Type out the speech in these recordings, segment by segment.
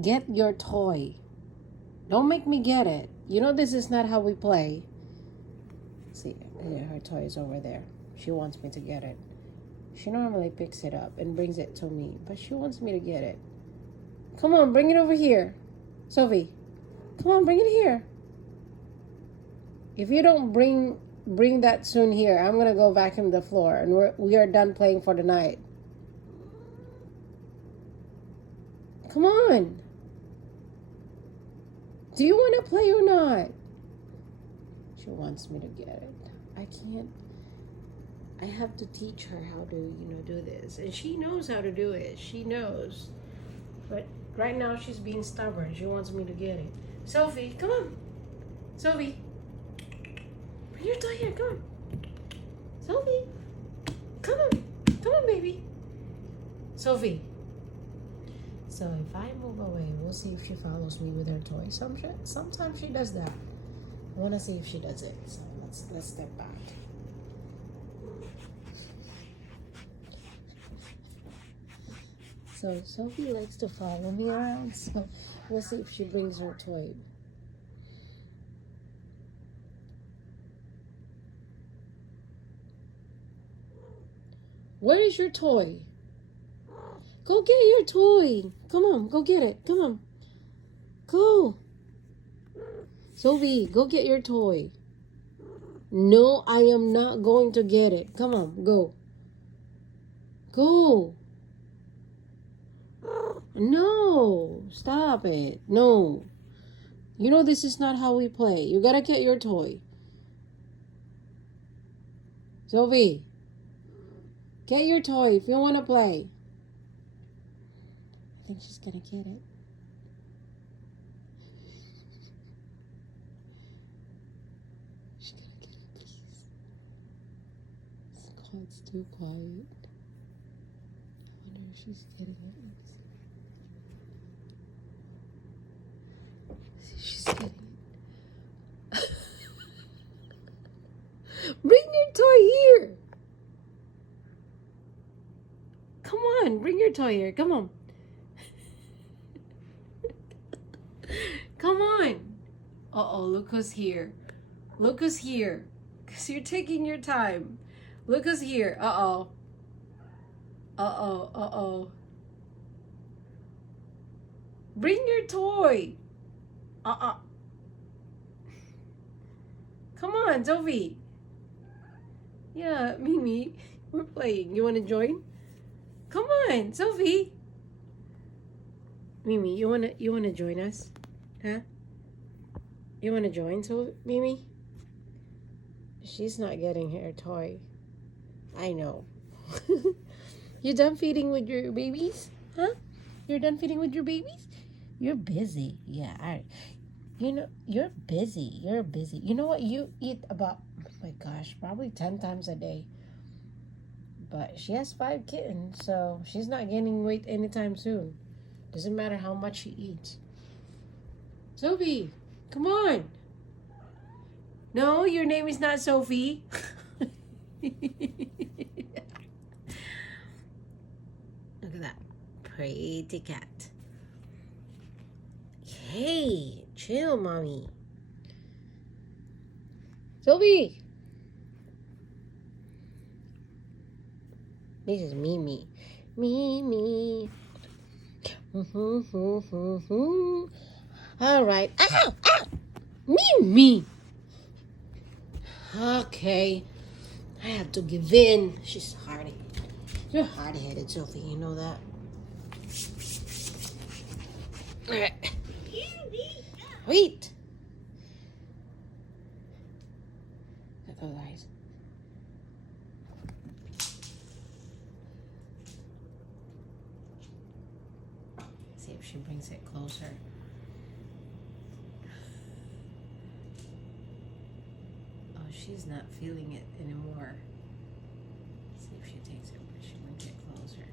Get your toy. Don't make me get it. You know this is not how we play. See, her toy is over there. She wants me to get it. She normally picks it up and brings it to me, but she wants me to get it. Come on, bring it over here. Sophie, come on, bring it here. If you don't bring that soon here, I'm going to go vacuum the floor and we are done playing for the night. Come on. Do you want to play or not? She wants me to get it. I can't. I have to teach her how to, do this. And she knows how to do it. She knows. But right now she's being stubborn. She wants me to get it. Sophie, come on. Sophie. Bring your toy here. Come on. Sophie. Come on. Come on, baby. Sophie. So if I move away, we'll see if she follows me with her toy. Sometimes she does that. I want to see if she does it. So let's step back. So Sophie likes to follow me around. So we'll see if she brings her toy. Where is your toy? Go get your toy. Come on, go get it. Come on. Go. Sophie, go get your toy. No, I am not going to get it. Come on, go. Go. No, stop it. No. You know this is not how we play. You gotta get your toy. Sophie, get your toy if you want to play. I think she's gonna get it. She's gonna get it, please. It's too quiet. I wonder if she's getting it. She's getting it. Bring your toy here. Come on, bring your toy here. Come on. Come on. Uh-oh, look who's here. Look who's here. Because you're taking your time. Look who's here. Uh-oh. Uh-oh, uh-oh. Bring your toy. Uh-uh. Come on, Sophie. Yeah, Mimi, we're playing. You want to join? Come on, Sophie. Mimi, you wanna join us? Huh? You wanna join, so Mimi? She's not getting her toy. I know. You done feeding with your babies? Huh? You're done feeding with your babies? You're busy. Yeah, you're busy. You're busy. You know what? You eat about, oh my gosh, probably 10 times a day. But she has 5 kittens, so she's not gaining weight anytime soon. Doesn't matter how much she eats. Sophie, come on. No, your name is not Sophie. Look at that pretty cat. Hey, chill, mommy. Sophie. This is Mimi. Mimi. All right. Ow, ow. Mimi. Okay. I have to give in. She's hard. You're hard-headed, Sophie. You know that. All right. Wait. Look at those eyes. See if she brings it closer. Oh, she's not feeling it anymore. See if she takes it, but she brings it closer.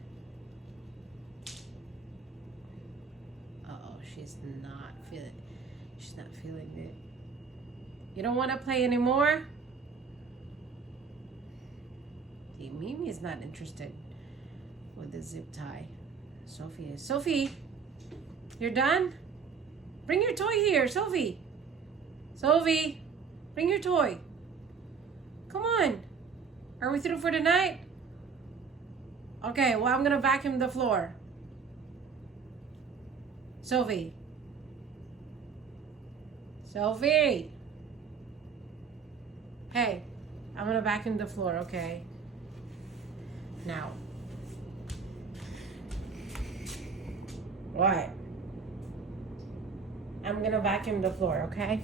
Uh-oh, she's not feeling. She's not feeling it. You don't want to play anymore? See, Mimi is not interested with the zip tie. Sophie is. Sophie! You're done? Bring your toy here, Sophie. Sophie, bring your toy. Come on. Are we through for tonight? Okay, well, I'm going to vacuum the floor. Sophie. Sophie. Hey, I'm going to vacuum the floor, okay? Now. What? I'm going to vacuum the floor, okay?